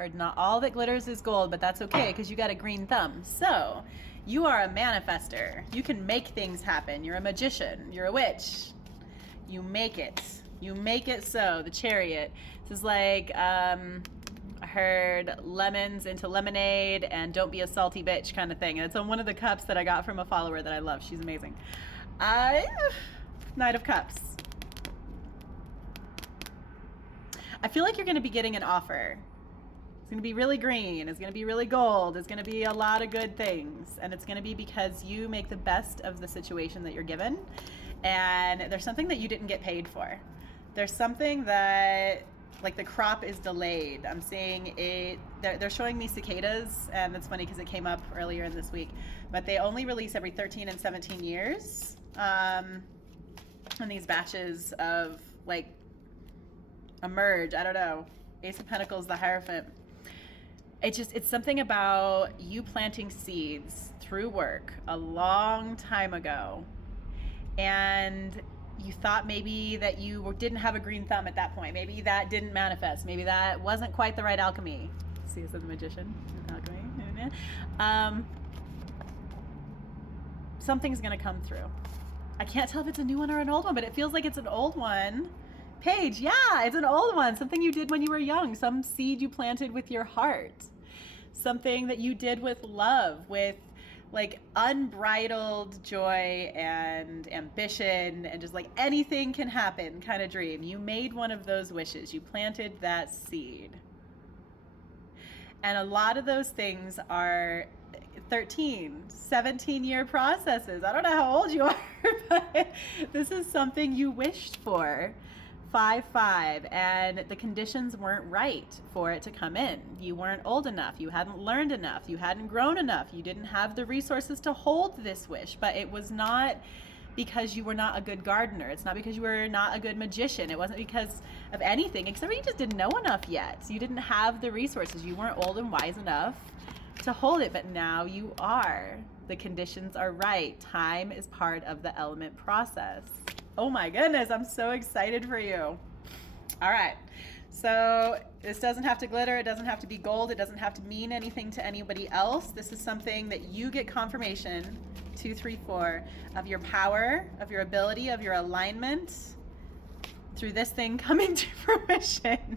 heard not all that glitters is gold, but that's okay because you got a green thumb. So you are a manifester. You can make things happen. You're a magician. You're a witch. You make it. You make it so. The Chariot. This is like, I heard lemons into lemonade and don't be a salty bitch kind of thing. And it's on one of the cups that I got from a follower that I love. She's amazing. Knight of Cups. I feel like you're going to be getting an offer. It's going to be really green. It's going to be really gold. It's going to be a lot of good things. And it's going to be because you make the best of the situation that you're given. And there's something that you didn't get paid for. There's something that, like, the crop is delayed. I'm seeing it, they're showing me cicadas, and it's funny because it came up earlier in this week, but they only release every 13 and 17 years. And these batches of, like, emerge. I don't know. Ace of Pentacles, the Hierophant. It's something about you planting seeds through work a long time ago, and you thought maybe that you didn't have a green thumb at that point. Maybe that didn't manifest. Maybe that wasn't quite the right alchemy. See, as the magician, alchemy. Something's gonna come through. I can't tell if it's a new one or an old one, but it feels like it's an old one. Paige, yeah, it's an old one. Something you did when you were young. Some seed you planted with your heart. Something that you did with love, with like unbridled joy and ambition and just like anything can happen kind of dream. You made one of those wishes. You planted that seed. And a lot of those things are 13, 17-year processes. I don't know how old you are, but this is something you wished for. 5-5, and the conditions weren't right for it to come in. You weren't old enough. You hadn't learned enough. You hadn't grown enough. You didn't have the resources to hold this wish. But it was not because you were not a good gardener. It's not because you were not a good magician. It wasn't because of anything, except you just didn't know enough yet. You didn't have the resources. You weren't old and wise enough to hold it, but now you are. The conditions are right. Time is part of the element process. Oh my goodness, I'm so excited for you. All right, so this doesn't have to glitter, it doesn't have to be gold, it doesn't have to mean anything to anybody else. This is something that you get confirmation, 2, 3, 4, of your power, of your ability, of your alignment through this thing coming to fruition.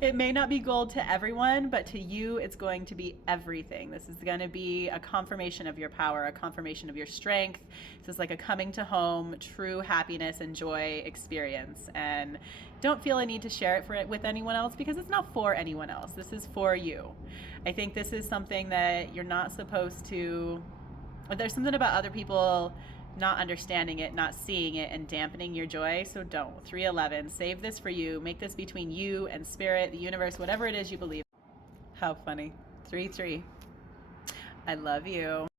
It may not be gold to everyone, but to you, it's going to be everything. This is going to be a confirmation of your power, a confirmation of your strength. This is like a coming to home, true happiness and joy experience. And don't feel a need to share it with anyone else because it's not for anyone else. This is for you. I think this is something that you're not supposed to, there's something about other people not understanding it, not seeing it, and dampening your joy. So don't. 311, save this for you. Make this between you and spirit, the universe, whatever it is you believe. How funny. 3-3. I love you.